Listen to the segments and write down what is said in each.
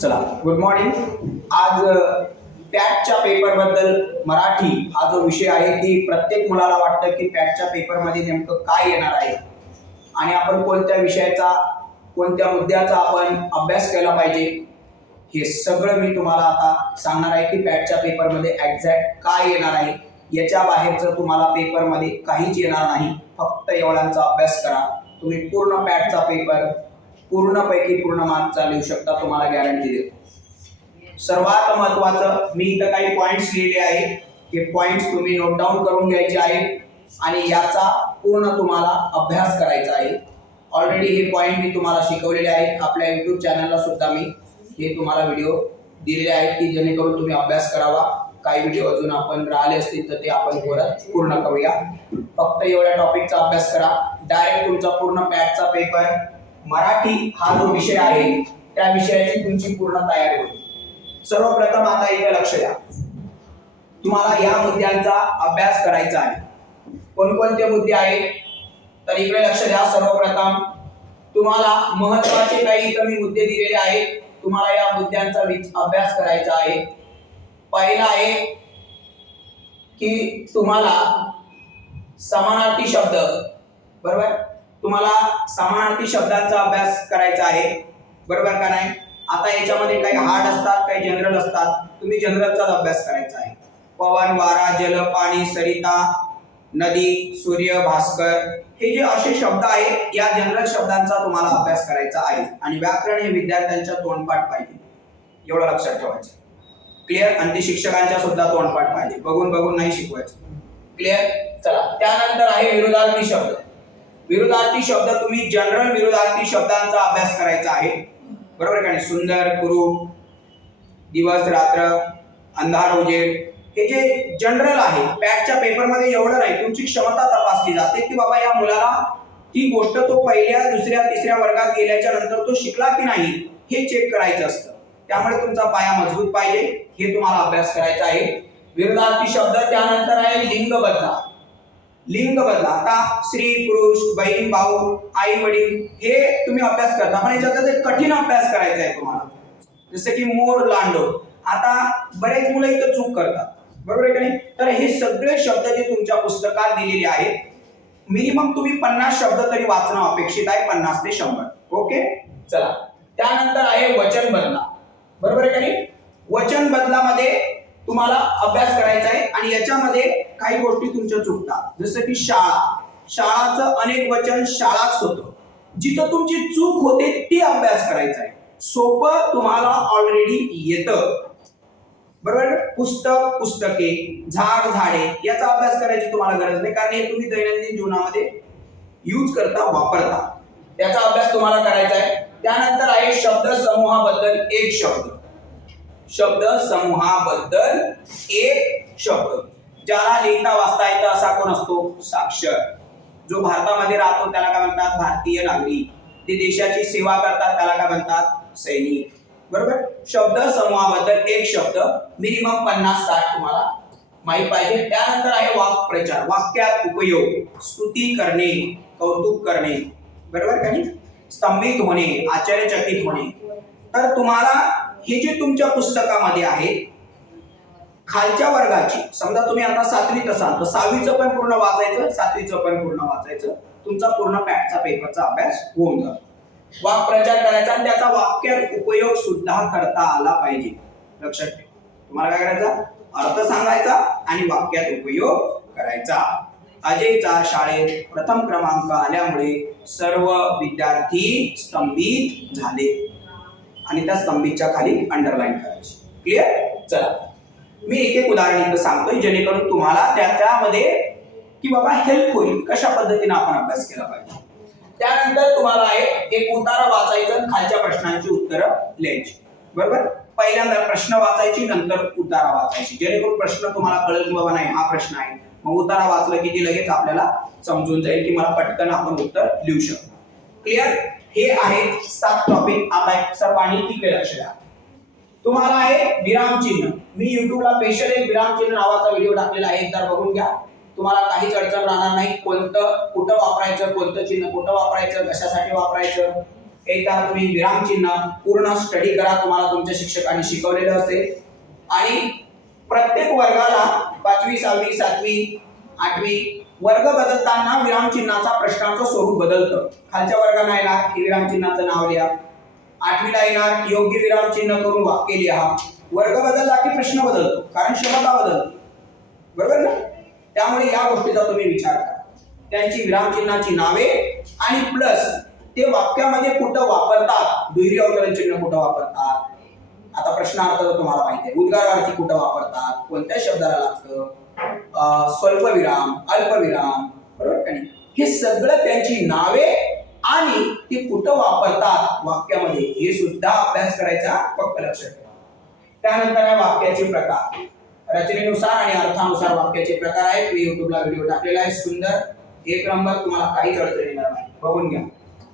चला good morning आज पॅटच्या पेपरबद्दल मराठी हा जो विषय आहे ती प्रत्येक मुलाला वाटतं की पॅटच्या पेपरमध्ये नेमकं काय येणार आहे? आणि आपण कोणत्या विषयाचा कोणत्या मुद्द्याचा आपण अभ्यास केला पाहिजे? हे सगळं मी तुम्हाला आता सांगणार आहे की पॅटच्या पेपरमध्ये एक्झॅक्ट काय येणार आहे. याच्या बाहेरचं तुम्हाला पेपरमध्ये काहीच येणार नाही. फक्त एवढ्यांचा अभ्यास करा. तुम्ही पूर्ण पॅटचा पेपर पूर्णपैकी पूर्ण मार्कचा लिहू शकता तुम्हाला गॅरंटी देतो. सर्वात महत्त्वाचं मी इथं काही पॉईंट्स लिहिले आहे हे पॉईंट्स तुम्ही नोट डाऊन करून घ्यायचे आहेत. आणि याचा पूर्ण तुम्हाला अभ्यास करायचा आहे. ऑलरेडी हे पॉईंट मी तुम्हाला शिकवलेले आहेत. आपल्या यूट्यूब चॅनलला सुद्धा मी हे तुम्हाला व्हिडिओ दिलेले आहेत की जेणेकरून तुम्ही अभ्यास करावा. काही व्हिडिओ अजून आपण राहिले असतील तर ते आपण परत पूर्ण करूया. फक्त एवढ्या टॉपिकचा अभ्यास करा. डायरेक्ट तुमचा पूर्ण पॅटचा पेपर मराठी हा जो विषय आहे त्या विषयाची तुमची पूर्ण तयारी होईल. सर्वप्रथम आता इथे लक्ष द्या. तुम्हाला या मुद्द्यांचा अभ्यास करायचा आहे. कोणकोणते मुद्दे आहेत? तर इकडे लक्ष द्या सर्वप्रथम. तुम्हाला महत्त्वाचे काही कमी मुद्दे दिलेले आहेत. तुम्हाला या मुद्द्यांचा अभ्यास करायचा आहे. पहिला आहे की तुम्हाला समानार्थी शब्द बरोबर? तुम्हाला समानार्थी शब्दांचा अभ्यास करायचा आहे. बरोबर का नाही? आता याच्यामध्ये काही हार्ड असतात काही जनरल असतात. तुम्ही जनरलचाच अभ्यास करायचा आहे. पवन वारा जल पाणी सरिता नदी सूर्य भास्कर हे जे असे शब्द आहेत या जनरल शब्दांचा तुम्हाला अभ्यास करायचा आहे. आणि व्याकरण हे विद्यार्थ्यांच्या तोंडपाठ पाहिजे. एवढं लक्षात ठेवायचं. क्लिअर आणि ते शिक्षकांच्या सुद्धा तोंडपाठ पाहिजे. बघून बघून नाही शिकवायचं. क्लिअर चला. त्यानंतर आहे विरोधार्थी शब्द. विरोधार्थी शब्द तुम्ही जनरल विरोधार्थी शब्दांचा अभ्यास करायचा आहे. बरोबर का नाही? सुंदर कुरूप दिवस रात्र अंधार उजेड हे जे जनरल आहे पॅटच्या पेपरमध्ये एवढं नाही. तुमची क्षमता तपासली जाते की बाबा या मुलाला ती गोष्ट तो पहिल्या दुसऱ्या तिसऱ्या वर्गात गेल्याच्यानंतर तो शिकला की नाही हे चेक करायचं असतं. त्यामुळे तुमचा पाया मजबूत पाहिजे हे तुम्हाला अभ्यास करायचा आहे. विरोधार्थी शब्द त्यानंतर आहे लिंग बदला लिंग बदला आता स्त्री पुरुष बहीण भाऊ आई वडील हे तुम्ही अभ्यास करता. पण याच्यात कठीण अभ्यास करायचा आहे तुम्हाला जसं की मोर लांडो आता बरेच मुलं इथं चूक करतात. बरोबर आहे का नाही? तर हे सगळे शब्द जे तुमच्या पुस्तकात दिलेले आहेत मिनिमम तुम्ही पन्नास शब्द तरी वाचणं अपेक्षित आहे पन्नास ते शंभर. ओके? चला. त्यानंतर आहे वचन बदला. बरोबर आहे का नाही? वचन बदलामध्ये तुम्हाला अभ्यास करायचा आहे आणि याच्यामध्ये काही गोष्टी तुमच्या चुकतात. जसं की शाळा. शाळाचं अनेक वचन शाळाच होतं. जिथं तुमची चूक होते ती अभ्यास करायचा आहे. सोपं तुम्हाला ऑलरेडी येतं. बरोबर? पुस्तक पुस्तके झाड झाडे याचा अभ्यास करायची तुम्हाला गरज नाही. कारण हे तुम्ही दैनंदिन जीवनामध्ये यूज करता वापरता. त्याचा अभ्यास तुम्हाला करायचा आहे. त्यानंतर आहे शब्द समूहाबद्दल एक शब्द. शब्द समूहाबद्दल एक शब्द. ज्याला लिहिता वाचता येतं असा कोण असतो? साक्षर. जो भारतामध्ये राहतो त्याला काय म्हणतात? भारतीय नागरिक. ते देशाची सेवा करतात त्याला काय म्हणतात? सैनिक. बरोबर? शब्द समूहाबद्दल एक शब्द मिनिमम पन्नास साठ तुम्हाला माहीत पाहिजे. त्यानंतर आहे वाक्प्रचार वाक्यात उपयोग स्तुती करणे कौतुक करणे. बरोबर का नाही? स्तंभित होणे आश्चर्यचकित होणे. तर तुम्हाला हे जे तुमच्या पुस्तकामध्ये आहे खालच्या वर्गाची समजा तुम्ही आता सातवीत असाल तर सहावीचं पण पूर्ण वाचायचं सातवीचं पण पूर्ण वाचायचं तुमचा पूर्ण पॅटचा पेपरचा अभ्यास होऊन जातो. वाक्प्रचार करायचा आणि त्याचा वाक्यात उपयोग सुद्धा करता आला पाहिजे. लक्षात ठेवा. तुम्हाला काय करायचा? अर्थ सांगायचा आणि वाक्यात उपयोग करायचा. अजयचा शाळेत प्रथम क्रमांक आल्यामुळे सर्व विद्यार्थी स्तंभित झाले. आणि त्या स्तंभीच्या खाली अंडरलाईन करायची क्लिअर चला. मी एक एक उदाहरण इथं सांगतोय जेणेकरून तुम्हाला त्याच्यामध्ये की बाबा हेल्प होईल कशा पद्धतीने आपण अभ्यास केला पाहिजे. त्यानंतर तुम्हाला आहे एक उतारा वाचायचं आणि खालच्या प्रश्नांची उत्तरं लिहायची. बरोबर? पहिल्यांदा प्रश्न वाचायची नंतर उतारा वाचायची. जेणेकरून प्रश्न तुम्हाला कळेल की बाबा नाही हा प्रश्न आहे. मग उतारा वाचलं की ती लगेच आपल्याला समजून जाईल की मला पटकन आपण उत्तर लिहू शकतो. क्लिअर हे आहे सात टॉपिक आता एक सर्वांनी तिकडे लक्ष द्या. तुम्हाला आहे विरामचिन्ह मी युट्यूबला स्पेशल एक विरामचिन्ह नावाचा व्हिडिओ टाकलेला आहे. एकदा बघून घ्या. तुम्हाला काहीच अडचण राहणार नाही. कोणतं कुठं वापरायचं कोणतं चिन्ह कुठं वापरायचं कशासाठी वापरायचं एकदा तुम्ही विरामचिन्ह पूर्ण स्टडी करा. तुम्हाला तुमच्या शिक्षकांनी शिकवलेलं असेल. आणि प्रत्येक वर्गाला पाचवी सहावी सातवी आठवी वर्ग बदलताना विरामचिन्हाचा प्रश्नाचं स्वरूप बदलतं. खालच्या वर्गांना येणार की विरामचिन्हाचं नाव लिहा. आठवीला येणार योग्य विरामचिन्ह करून वाक्य लिहा. वर्ग बदलला की प्रश्न बदलतो कारण क्षमता बदलते. बरोबर ना? त्यामुळे या गोष्टीचा तुम्ही विचार करा. त्यांची विरामचिन्हाची नावे आणि प्लस ते वाक्यामध्ये कुठं वापरतात दुहेरी अवतरण चिन्ह कुठं वापरतात? आता प्रश्नार्थ तुम्हाला माहिती आहे. उद्गारार्थी कुठं वापरतात? कोणत्या शब्दाला लागतं? स्वल्पविराम अल्पविराम बरोबर का नाही? हे सगळं त्यांची नावे आणि ते कुठं वापरतात? वाक्यामध्ये. हे सुद्धा अभ्यास करायचा फक्त लक्षात ठेवा. त्यानंतर आहे वाक्याचे प्रकार. रचनेनुसार आणि अर्थानुसार वाक्याचे प्रकार आहेत. मी युट्यूबला व्हिडिओ टाकलेला आहे. सुंदर. एक नंबर तुम्हाला काहीच अडचण येणार नाही. बघून घ्या.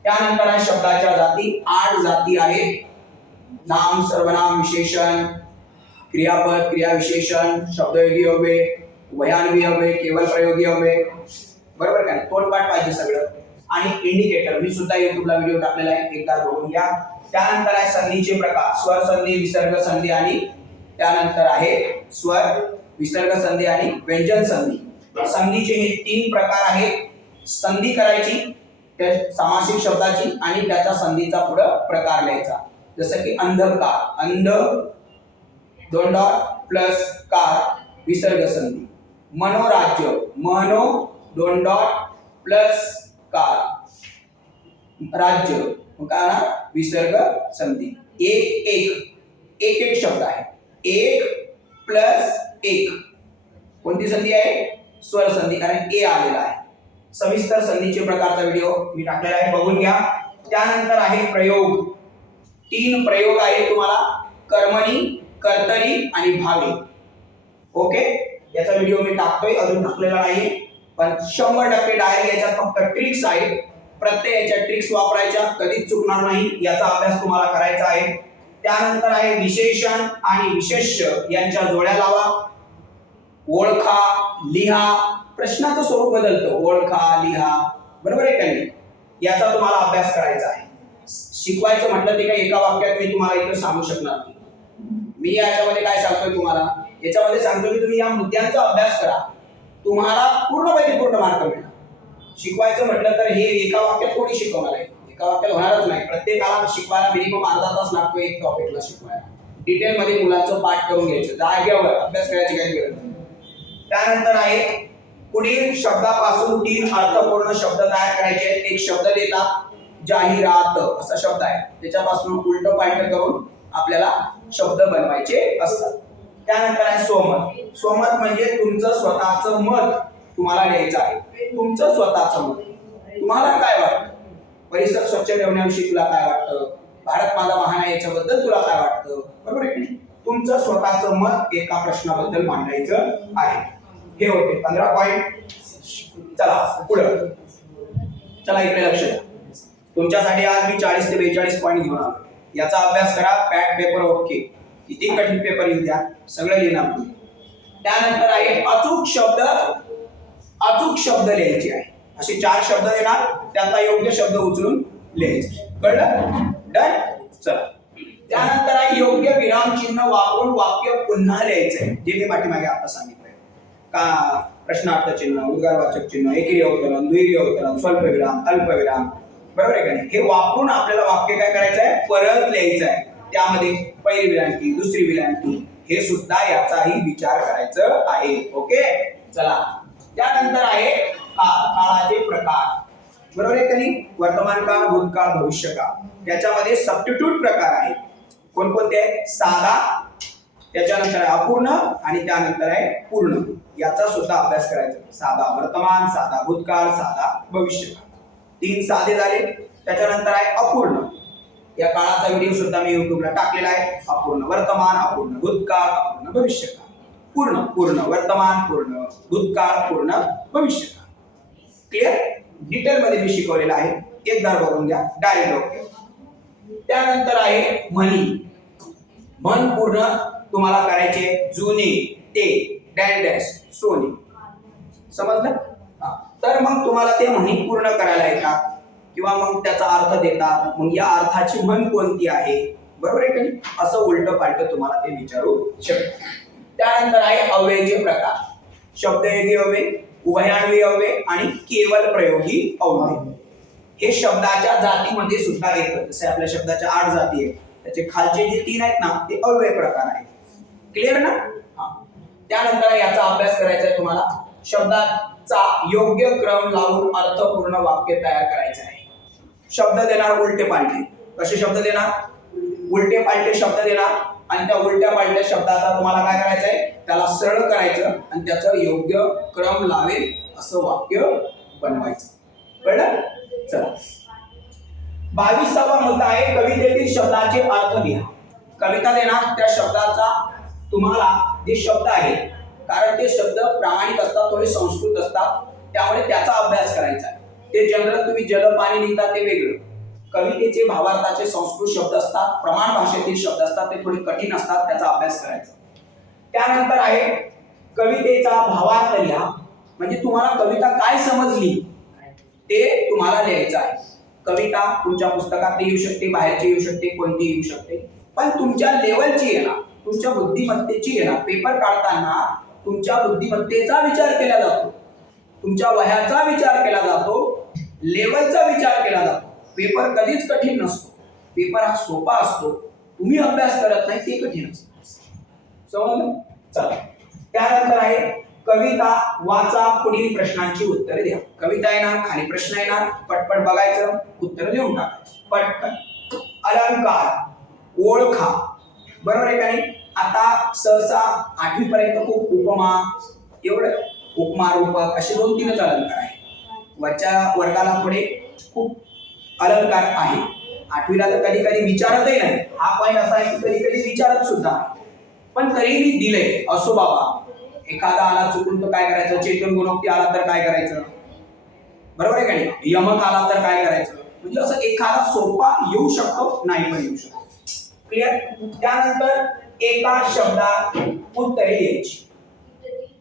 त्यानंतर आहे शब्दाच्या जाती. आठ जाती आहेत. नाम सर्वनाम विशेषण क्रियापद क्रियाविशेषण शब्दयोगी हवे वयान्वी हवे केवळ प्रयोगी हवे बरोबर का तोंडपाठ पाहिजे सगळं. आणि इंडिकेटर मी सुद्धा युट्यूबला व्हिडिओ टाकलेला आहे. एकदा बघून घ्या. त्यानंतर आहे संधीचे प्रकार. स्वर संधी विसर्ग संधी आणि त्यानंतर आहे स्वर विसर्ग संधी आणि व्यंजन संधी. संधीचे हे तीन प्रकार आहेत. संधी करायची त्या सामासिक शब्दाची आणि त्याचा संधीचा पुढं प्रकार लिहायचा. जसं की अंधकार. अंध दोन डॉट प्लस कार विसर्ग संधी. मनोराज्य मनो दोन डॉट प्लस कार राज्य का काय विसर्ग संधी. एक एक. एक एक शब्द आहे. एक प्लस एक. कोणती संधी आहे? स्वर संधी कारण ए आलेला आहे. सविस्तर संधीचे प्रकारचा व्हिडिओ मी टाकलेला आहे बघून घ्या. त्यानंतर आहे प्रयोग. तीन प्रयोग आहे तुम्हाला. कर्मणी कर्तरी आणि भावे. ओके? याचा व्हिडिओ मी टाकतोय अजून टाकलेला नाही पण शंभर टक्के डायरेक्ट याच्यात फक्त ट्रिक्स आहेत. प्रत्येक याच्या ट्रिक्स वापरायच्या कधीच चुकणार नाही याचा अभ्यास तुम्हाला करायचा आहे. त्यानंतर आहे विशेषण आणि विशेष्य. यांच्या जोड्या लावा. ओळखा लिहा. प्रश्नाचं स्वरूप बदलतं. ओळखा लिहा. बरोबर आहे का नाही? याचा तुम्हाला अभ्यास करायचा आहे. शिकवायचं म्हटलं ते काही एका वाक्यात मी तुम्हाला इथं सांगू शकणार नाही. मी याच्यामध्ये काय सांगतोय तुम्हाला? याच्यामध्ये सांगतो की तुम्ही या मुद्द्यांचा अभ्यास करा. तुम्हाला पूर्णपैकी पूर्ण मार्क मिळणार. शिकवायचं म्हटलं तर हे एका वाक्यात कोणी शिकवणार आहे? एका वाक्यात होणारच नाही. प्रत्येकाला शिकवायला मिनिमम अर्धा तास लागतो एक टॉपिकला शिकवायला. डिटेलमध्ये मुलांचं पाठ करून घ्यायचं. जाग्यावर अभ्यास करायची काही गरज नाही. त्यानंतर आहे पुढील शब्दापासून तीन अर्थपूर्ण शब्द तयार करायचे. आहेत एक शब्द देता जाहिरात असा शब्द आहे. त्याच्यापासून उलट पालट करून आपल्याला शब्द बनवायचे असतात. त्यानंतर आहे स्वमत स्वमत म्हणजे तुमचं स्वतःचं मत तुम्हाला लिहायचं आहे. तुमचं स्वतःचं मत. तुम्हाला काय वाटतं? परिसर स्वच्छ ठेवण्याविषयी तुला काय वाटतं? भारत माझा महान आहे याच्याबद्दल तुला काय वाटतं? बरोबर आहे तुमचं स्वतःचं मत एका प्रश्नाबद्दल मांडायचं आहे. हे होते पंधरा पॉईंट चला पुढं. चला इकडे लक्ष द्या. तुमच्यासाठी आज मी चाळीस ते बेचाळीस पॉईंट घेऊन आलो याचा अभ्यास करा पॅट पेपर ओके. किती कठीण पेपर येऊ द्या सगळं लिहिणार त्यानंतर आहे अचूक शब्द अचूक शब्द लिहायचे आहे. असे चार शब्द देणार त्याचा योग्य शब्द उचलून लिहायचे. कळलं? डन चला. त्यानंतर आहे योग्य विराम चिन्ह वापरून वाक्य पुन्हा लिहायचं आहे. जे मी पाठीमागे आता सांगितलंय. का प्रश्नार्थ चिन्ह उद्गारवाचक चिन्ह एकेरी अवतरण दुहेरी अवतरण स्वल्पविराम अल्पविराम. बरोबर आहे का नाही? हे वापरून आपल्याला वाक्य काय करायचं आहे परत लिहायचं आहे त्यामध्ये पहिली विलांटी दुसरी विलांटी हे सुद्धा याचाही विचार करायचं आहे. ओके? चला. त्यानंतर आहे काळाचे प्रकार. बरोबर आहे का वर्तमान काळ भूतकाळ भविष्य काळ त्याच्यामध्ये सबस्टिट्यूट प्रकार आहेत. कोणकोणते आहे साधा त्याच्यानंतर आहे अपूर्ण आणि त्यानंतर आहे पूर्ण. याचा सुद्धा अभ्यास करायचा. साधा वर्तमान साधा भूतकाळ साधा भविष्यकाळ. तीन साधे झाले. त्याच्यानंतर आहे अपूर्ण. या काळाचा व्हिडिओ सुद्धा मी युट्यूबला टाकलेला आहे. अपूर्ण वर्तमान अपूर्ण भूतकाळ अपूर्ण भविष्यकाळ. पूर्ण पूर्ण वर्तमान पूर्ण भूतकाळ पूर्ण भविष्यकाळ. क्लिअर डिटेल मध्ये मी शिकवलेलं आहे. एकदा बघून घ्या. डायरेक्ट त्यानंतर आहे म्हणी. मन पूर्ण तुम्हाला करायचे जुने. ते. डॅश डॅश सोने. समजलं? तर मग तुम्हाला ते म्हणी पूर्ण करायला येतात. किंवा मग त्याचा अर्थ देतात मग या अर्थाची म्हण कोणती आहे? बरोबर आहे का असं उलट पालट तुम्हाला ते विचारू शकतो. त्यानंतर आहे अव्ययचे प्रकार. शब्दयोगी अव्यय उभयान्वयी अव्यय आणि केवल प्रयोगी अव्यय. हे शब्दाच्या जातीमध्ये सुद्धा येतं. जसे आपल्या शब्दाच्या आठ जाती आहेत. त्याचे खालचे जे तीन आहेत ना ते अव्यय प्रकार आहेत. क्लिअर ना? हा. त्यानंतर याचा अभ्यास करायचा आहे तुम्हाला. शब्दाचा योग्य क्रम लावून अर्थपूर्ण वाक्य तयार करायचं आहे. शब्द देणार उलटे पालटे. कसे शब्द देणार? उलटे पालटे शब्द देणार. आणि त्या उलट्या पालट्या शब्दाचा तुम्हाला काय करायचं आहे त्याला सरळ करायचं आणि त्याचं योग्य क्रम लावेल असं वाक्य बनवायचं. कळलं? चला. बावीसावा मुद्दा आहे कवितेतील शब्दाचे अर्थ लिहा. कविता देणार त्या शब्दाचा तुम्हाला जे शब्द आहे कारण ते शब्द प्रामाणिक असतात थोडे संस्कृत असतात त्यामुळे त्याचा अभ्यास करायचा आहे. ते जनरल तुम्ही जल पाणी लिहिता ते वेगळं. कवितेचे भावार्थाचे संस्कृत शब्द असतात प्रमाण भाषेतील शब्द असतात ते थोडे कठीण असतात त्याचा अभ्यास करायचा. त्यानंतर आहे कवितेचा भावार्थ लिहा. म्हणजे तुम्हाला कविता काय समजली? ते तुम्हाला लिहायचं आहे. कविता तुमच्या पुस्तकात येऊ शकते बाहेरची येऊ शकते कोणती येऊ शकते. पण तुमच्या लेवलची येणार तुमच्या बुद्धिमत्तेची येणार. पेपर काढताना तुमच्या बुद्धिमत्तेचा विचार केला जातो. तुमच्या वयाचा विचार केला जातो. लेवलचा विचार केला जातो. पेपर कधीच कठीण नसतो. पेपर हा सोपा असतो. तुम्ही अभ्यास करत नाही ते कठीण असतं. समजलं? चला. त्यानंतर आहे कविता वाचा पुढील प्रश्नांची उत्तरे द्या. कविता येणार खाली प्रश्न येणार. पटपट बघायचं उत्तर देऊन टाकायचं. पटपट. अलंकार. ओळखा. बरोबर आहे का नाही? आता सहसा आठवी पर्यंत खूप उपमा एवढं. उपमा रूपक असे दोन तीनच अलंकार आहे वरच्या वर्गाला थोडे खूप अलंकार आहे. आठवीला तर कधी कधी विचारतही नाही. हा पॉईंट असा आहे की कधी कधी विचारत सुद्धा पण तरीही दिलंय असो बाबा. एखादा आला चुकून तर काय करायचं? चेतन गुणोक्ती आला तर काय करायचं? बरोबर आहे का नाही? यमक आला तर काय करायचं? म्हणजे असं एखादा सोपा येऊ शकतो नाही पण येऊ शकतो. क्लिअर त्यानंतर एका शब्दात उत्तरे यायची.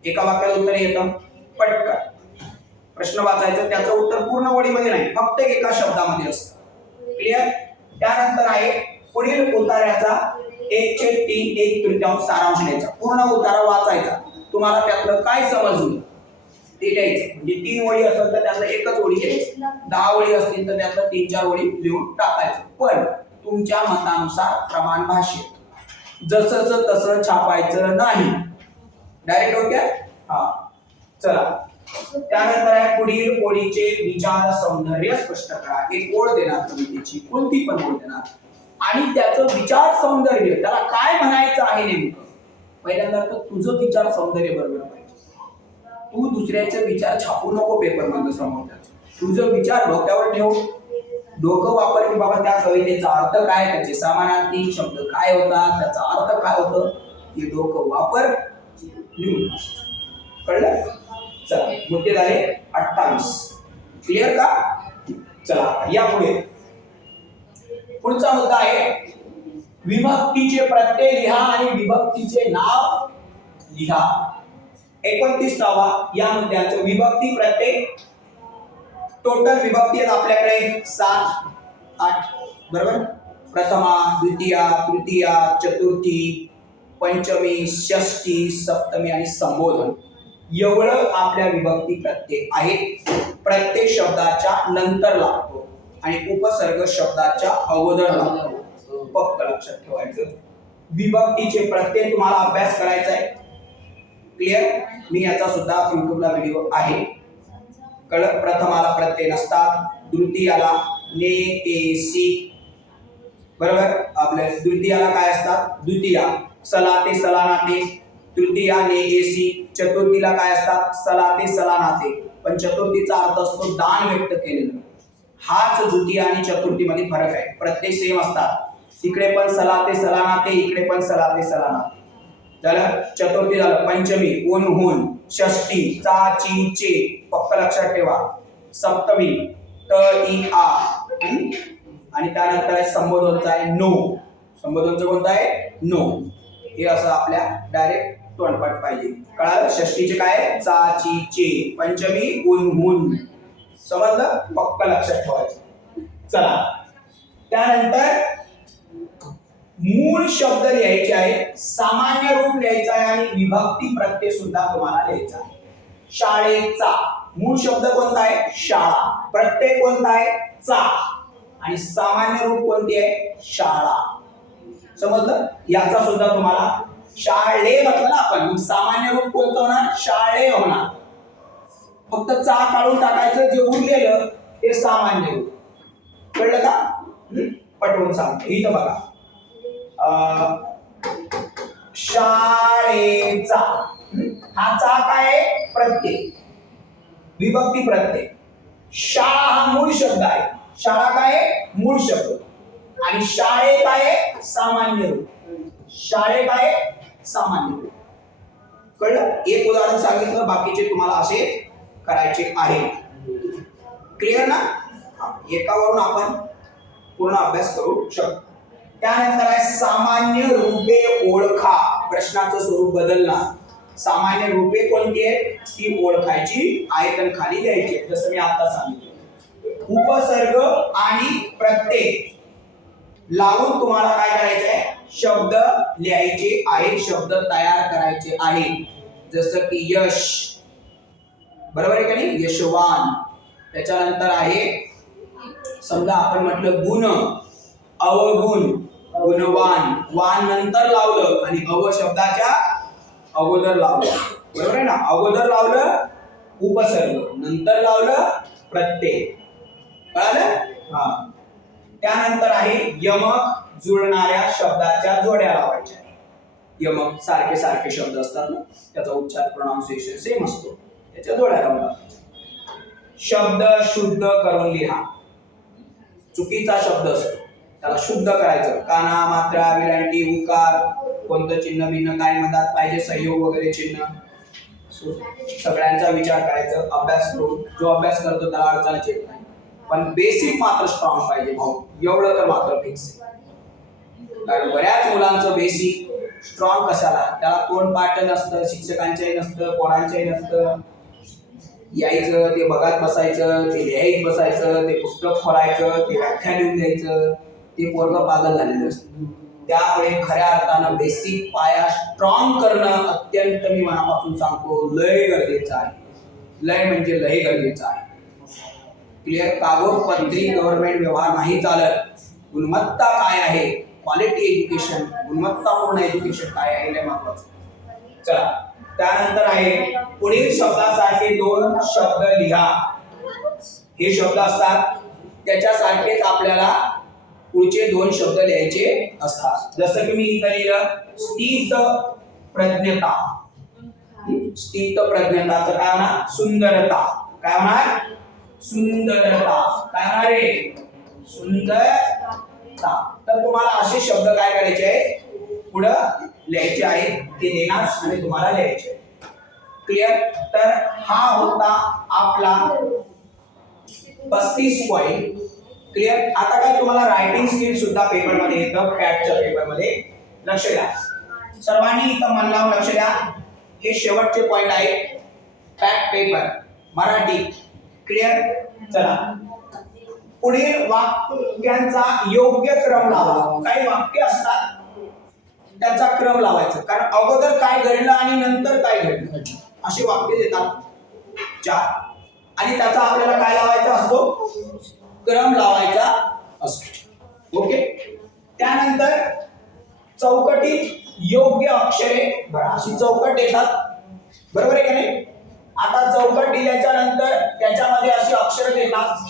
एका वाक्यात उत्तरे येतं. पटकन. प्रश्न वाचायचा त्याचं उत्तर पूर्ण ओळीमध्ये नाही फक्त एका शब्दामध्ये असतं. क्लिअर त्यानंतर आहे पुढील उतार्याचा एकशे तीन एक तृतीयांश सारांश द्यायचा. पूर्ण उतारा वाचायचा. तुम्हाला त्यातलं काय समजलं? ते द्यायचं. म्हणजे तीन ओळी असेल तर त्यातलं एकच ओळी घ्यायची. दहा ओळी असतील तर त्यातलं तीन चार ओळी लिहून टाकायचं. पण तुमच्या मतानुसार प्रमाण भाषेत जसं तसं छापायचं नाही. डायरेक्ट ओके हा. चला. त्यानंतर आहे पुढील ओळीचे विचार सौंदर्य स्पष्ट करा. एक ओळ देणार तुम्ही त्याची कोणती पण ओळ देणार. आणि त्याचं विचार सौंदर्य त्याला काय म्हणायचं आहे नेमकं? पहिल्यांदा तर तुझं विचार सौंदर्य बरोबर पाहिजे. तू दुसऱ्याचे विचार छापू नको पेपर मधलं समोर तुझं विचार डोक्यावर ठेव. डोकं वापर की बाबा त्या कवितेचा अर्थ काय त्याचे समानार्थी शब्द काय होता? त्याचा अर्थ काय होतं? हे डोकं वापर. लिहून कळलं? मुद्दे झाले अठ्ठावीस. क्लिअर का? चला या पुढे पुढचा मुद्दा आहे विभक्तीचे प्रत्यय लिहा आणि विभक्तीचे नाव लिहा. एकोणतीसावा या मुद्द्याचं विभक्ती प्रत्यय. टोटल विभक्ती आहेत आपल्याकडे सात आठ बरोबर? प्रथमा द्वितीया तृतीया चतुर्थी पंचमी षष्टी सप्तमी आणि संबोधन. एवढं आपल्या विभक्ती प्रत्यय आहेत प्रत्येक शब्दाच्या नंतर लागतो आणि उपसर्ग शब्दाच्या अगोदर लागतो. फक्त लक्षात ठेवायचं. विभक्तीचे प्रत्यय तुम्हाला अभ्यास करायचा आहे. क्लिअर मी याचा सुद्धा युट्यूबला व्हिडिओ आहे. कळ प्रथमाला प्रत्यय नसतात. द्वितीयाला ने ते सी. बरोबर? आपल्या द्वितीयाला काय असतात? द्वितीया. सला ते सलानाते तृतीया ने ए सी. चतुर्थीला काय असतात? सला ते सलानाते. पण चतुर्थीचा अर्थ असतो दान व्यक्त केलेलं. हाच द्वितीय आणि चतुर्थीमध्ये फरक आहे. प्रत्येक सेम असतात. तिकडे पण सला ते सलानाते इकडे पण सला ते सलानाते. झालं? चतुर्थी झालं. पंचमी ऊन हुन षष्टी चा ची चे. फक्त लक्षात ठेवा. सप्तमी त इ आ. आणि त्यानंतर आहे संबोधनचा आहे नो. संबोधनचं कोणतं आहे? नो. हे असं आपल्या डायरेक्ट तोंडपाठ पाहिजे. कळालं? षष्टीचे काय? आहे? चा ची चे पंचमी ऊन हुन समजलं? पक्क लक्षात ठेवायचं. चला. त्यानंतर मूळ शब्द लिहायचे आहे सामान्य रूप लिहायचा आहे आणि विभक्ती प्रत्यय सुद्धा तुम्हाला लिहायचा आहे. शाळेचा. मूळ शब्द कोणता आहे? शाळा. प्रत्यय कोणता आहे? चा. आणि सामान्य रूप कोणती आहे? शाळा. समजलं? याचा सुद्धा तुम्हाला शाळे म्हटलं ना आपण सामान्य रूप कोणतं होणार? शाळे होणार. फक्त चा काढून टाकायचं जे उरलेलं ते सामान्य रूप. कळलं का? पटवून सांग इथं बघा. अं, शाळेचा हा? चा काय प्रत्यय विभक्ती प्रत्यय शाळा हा मूळ शब्द आहे. शाळा काय आहे? मूळ शब्द. आणि शाळे काय आहे? सामान्य रूप. शाळे काय आहे? सामान्य कळलं? एक उदाहरण सांगितलं बाकीचे तुम्हाला असे करायचे आहे क्लिअर ना? एकावरून आपण पूर्ण अभ्यास करू शकतो. त्यानंतर आहे सामान्य रूपे ओळखा. प्रश्नाचं स्वरूप बदलणार. सामान्य रूपे कोणती आहेत? ती ओळखायची आयतन खाली द्यायची जसं मी आता सांगितलं. उपसर्ग आणि प्रत्येक. लावून तुम्हाला काय करायचं आहे शब्द लिहायचे आहेत शब्द तयार करायचे आहे. जसं की यश. बरोबर आहे का नाही? यशवान. त्याच्यानंतर आहे समजा आपण म्हटलं गुण. अवगुण गुणवान. वान नंतर लावलं आणि अव शब्दाच्या अगोदर लावलं. बरोबर आहे ना? अगोदर लावलं उपसर्ग. नंतर लावलं प्रत्यय. कळालं? हा. त्यानंतर आहे यमक जुळणाऱ्या शब्दाच्या जोड्या लावायच्या. यमक सारखे सारखे शब्द असतात ना त्याचा उच्चार प्रोनाऊन्सिएशन सेम असतो. त्याच्या जोड्या लावून शब्द शुद्ध करून लिहा. चुकीचा शब्द असतो. त्याला शुद्ध करायचं. काना मात्रा विरांटी उकार कोणतं चिन्ह भिन्न काय म्हणतात पाहिजे संयोग वगैरे चिन्ह. सगळ्यांचा विचार करायचा. अभ्यास करून जो अभ्यास करतो त्याला अडचणच येत नाही. पण बेसिक मात्र स्ट्रॉंग पाहिजे भाऊ. एवढं तर मात्र फिक्स कारण बऱ्याच मुलांचं बेसिक स्ट्रॉंग कशाला? त्याला कोण पाठ नसतं शिक्षकांच्याही नसतं कोणाच्याही नसतं. यायचं ते बघत बसायचं ते लिहायत बसायचं ते पुस्तक खोलायचं ते व्याख्या लिहून द्यायचं ते पोरग पागल झालेलं असतं. त्यामुळे खऱ्या अर्थानं बेसिक पाया स्ट्रॉंग करणं अत्यंत मी मनापासून सांगतो लय गरजेचं आहे. लय म्हणजे लय गरजेचं आहे. क्लिअर कागदपत्री गव्हर्नमेंट व्यवहार नाही चालत. गुणवत्ता काय आहे? क्वालिटी एज्युकेशन गुणवत्तापूर्ण एज्युकेशन काय आहे? हे महत्वाचं. चला. त्यानंतर आहे पुढील शब्दासारखे दोन शब्द लिहा. हे शब्द असतात त्याच्यासारखेच आपल्याला पुढचे दोन शब्द लिहायचे असतात. जसं की मी इथं लिहिलं स्थित प्रज्ञता. स्थित प्रज्ञताचं काय म्हणा सुंदरता. काय म्हणा सुंदरता. काय रे? सुंदरता. तर तुम्हाला असे शब्द काय करायचे आहे पुढं लिहायचे आहेत ते देणार आणि तुम्हाला लिहायचे क्लिअर तर हा होता आपला पस्तीस पॉईंट क्लिअर आता काय तुम्हाला रायटिंग स्किल सुद्धा पेपरमध्ये येतं पॅटच्या पेपरमध्ये. लक्ष द्या. सर्वांनी इथं मन लावून लक्ष द्या. हे शेवटचे पॉईंट आहेत. पॅट पेपर मराठी. क्लिअर चला. पुढे वाक्यांचा योग्य क्रम लावा. काही वाक्य असतात त्याचा क्रम लावायचा. कारण अगोदर काय घडलं आणि नंतर काय घडलं. असे वाक्य देतात. चार. आणि त्याचा आपल्याला काय लावायचा असतो? क्रम लावायचा असतो. ओके? त्यानंतर चौकटीत योग्य अक्षरे बरं अशी चौकट येतात बरोबर आहे का नाही? आता चौकट दिल्याच्या नंतर त्याच्यामध्ये अशी अक्षर देतात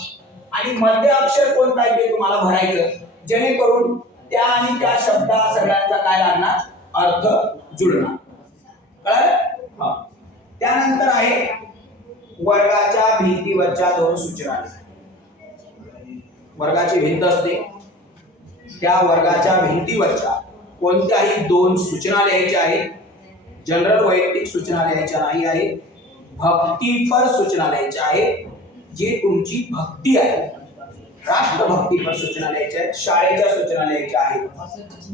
आणि मध्य अक्षर कोणतं आहे ते तुम्हाला भरायचं जेणेकरून त्या आणि त्या शब्दा सगळ्यांचा काय लागणार? अर्थ जुळणार. कळालं? त्यानंतर आहे वर्गाच्या भिंतीवरच्या दोन सूचना. वर्गाची भिंत असते. त्या वर्गाच्या भिंतीवरच्या कोणत्याही दोन सूचना लिहायच्या आहेत. जनरल वैयक्तिक सूचना लिहायच्या नाही आहेत. भक्तीपर सूचना आहे. जे तुमची भक्ती आहे राष्ट्रभक्तीपर सूचना आहेत शाळेच्या सूचना लिहायच्या आहेत.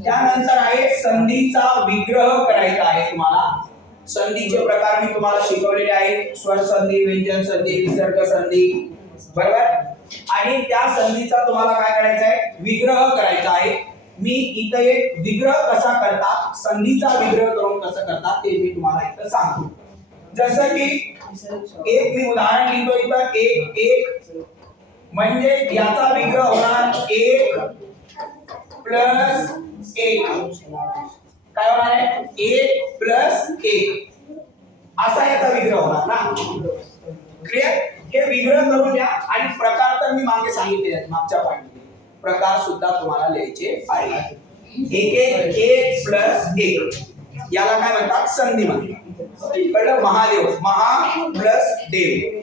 त्यानंतर आहे संधीचा विग्रह करायचा आहे तुम्हाला. संधीचे प्रकार मी तुम्हाला शिकवलेले आहेत. स्वर संधी व्यंजन संधी विसर्ग संधी. बरोबर? आणि त्या संधीचा तुम्हाला काय करायचा आहे? विग्रह करायचा आहे. मी इथं एक विग्रह कसा करता संधीचा विग्रह करून कसं करता ते मी तुम्हाला इथं सांगतो. जसं की एक मी उदाहरण लिहितो इथं एक एक. म्हणजे याचा विग्रह होणार एक प्लस एक. काय होणार आहे? एक प्लस एक. असा याचा विग्रह होणार ना? क्लिअर हे विग्रह करून द्या आणि प्रकार तर मी मागे सांगितले आहेत मागच्या पॉईंट प्रकार सुद्धा तुम्हाला लिहायचे आहे एक एक एक प्लस एक. याला काय म्हणतात? संधी म्हणतात कळलं महादेव महा प्लस देव.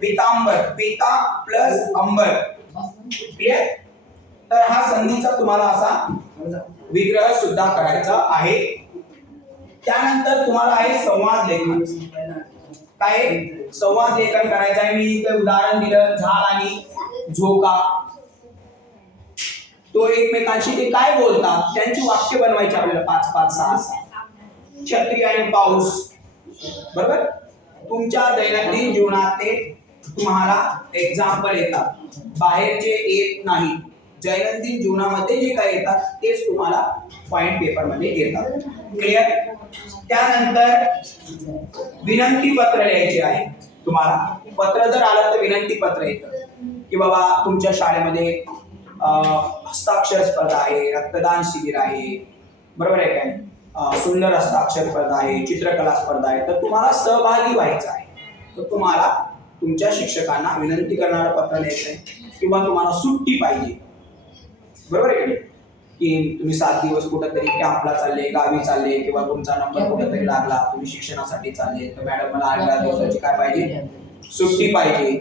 पितांबर पिता प्लस अंबर. क्लिअर तर हा संधीचा तुम्हाला असा विग्रह सुद्धा करायचा आहे. त्यानंतर तुम्हाला आहे संवाद लेखन. काय संवाद लेखन करायचं आहे. मी इथे उदाहरण दिलं झाड आणि झोका. तो एकमेकांशी ते काय बोलतात? त्यांची वाक्य बनवायची आपल्याला पाच पाच सहा सहा. छत्री आणि पाऊस. बरोबर? तुमच्या दैनंदिन जीवनात ते तुम्हाला एक्झाम्पल येतात. बाहेरचे येत नाही. दैनंदिन जीवनामध्ये जे काय येतात तेच तुम्हाला पॉइंट पेपरमध्ये येतात. क्लिअर त्यानंतर विनंती पत्र लिहायचे आहे. तुम्हाला पत्र जर आलं तर विनंती पत्र येतं. की बाबा तुमच्या शाळेमध्ये अं, हस्ताक्षर स्पर्धा आहे रक्तदान शिबिर आहे. बरोबर आहे काय सुंदर हस्ताक्षर स्पर्धा आहे चित्रकला स्पर्धा आहे तर तुम्हाला सहभागी व्हायचं आहे. तर तुम्हाला तुमच्या शिक्षकांना विनंती करणारं पत्र लिहायचं आहे किंवा तुम्हाला सुट्टी पाहिजे. बरोबर आहे? की तुम्ही सात दिवस कुठंतरी कॅम्पला चालले गावी चालले किंवा तुमचा नंबर कुठंतरी लागला तुम्ही शिक्षणासाठी चालले तर मॅडम मला आठ दहा दिवसाची काय पाहिजे? सुट्टी पाहिजे.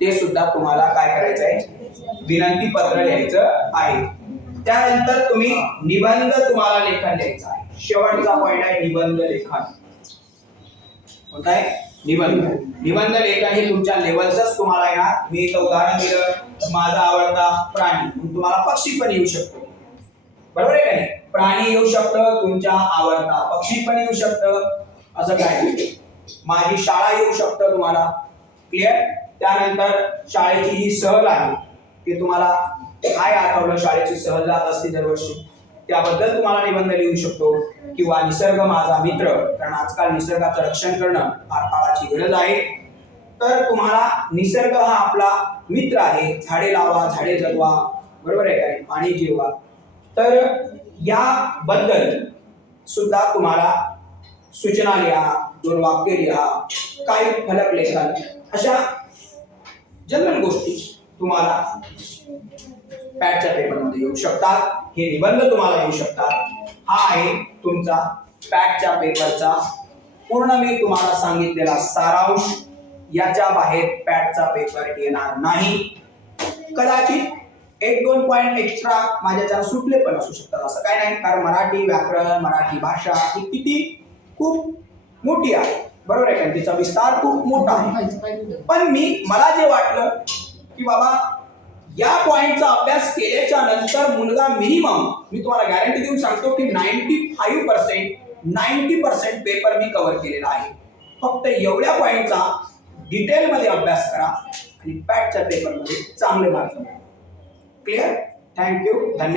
ते सुद्धा तुम्हाला काय करायचं आहे? विनंती पत्र लिहायचं आहे. त्यानंतर तुम्ही निबंध तुम्हाला लेखन लिहायचं आहे. शेवटचा पॉइंट आहे निबंध लेखन. कोणता आहे निबंध. निबंध लेखन हे तुमच्या लेवलचंच तुम्हाला येणार. मी इथं उदाहरण दिलं. माझा आवडता प्राणी. तुम्हाला पक्षी पण येऊ शकतो. बरोबर आहे का नाही? प्राणी येऊ शकतं तुमच्या आवडता पक्षी पण येऊ शकतं. असं काय? माझी शाळा येऊ शकतं तुम्हाला. क्लिअर त्यानंतर शाळेची ही सहल आहे. ते तुम्हाला काय आठवलं? शाळेची सहल जात असते दरवर्षी? त्याबद्दल तुम्हाला निबंध लिहू शकतो किंवा निसर्ग माझा मित्र. कारण आजकाल निसर्गाचं रक्षण करणं फार काळाची गरज आहे. तर तुम्हाला निसर्ग हा आपला मित्र आहे. झाडे लावा झाडे जगवा. बरोबर आहे काय पाणी जिरवा तर याबद्दल सुद्धा तुम्हाला सूचना लिहा दोन वाक्य लिहा काही फलक लेखन? अशा जनरल गोष्टी तुम्हाला पॅटच्या पेपरमध्ये येऊ शकतात. हे निबंध तुम्हाला येऊ शकतात. हा आहे तुमचा पॅटच्या पेपरचा पूर्ण मी तुम्हाला सांगितलेला सारांश. याच्या बाहेर पॅटचा पेपर येणार नाही. कदाचित एक दोन पॉइंट एक्स्ट्रा माझ्याच्यानं सुटले पण असू शकतात. असं काय नाही. कारण मराठी व्याकरण मराठी भाषा ही किती खूप मोठी आहे. बरोबर आहे का? तिचा विस्तार खूप मोठा आहे. पण मी मला जे वाटलं की बाबा या पॉइंटचा अभ्यास केल्याच्यानंतर मुलगा मिनिमम मी तुम्हाला गॅरंटी देऊन सांगतो की ninety five percent ninety percent paper मी कव्हर केलेला आहे. फक्त एवढ्या पॉइंटचा डिटेलमध्ये अभ्यास करा आणि पॅटच्या पेपरमध्ये चांगले मार्क क्लिअर थँक्यू धन्यवाद.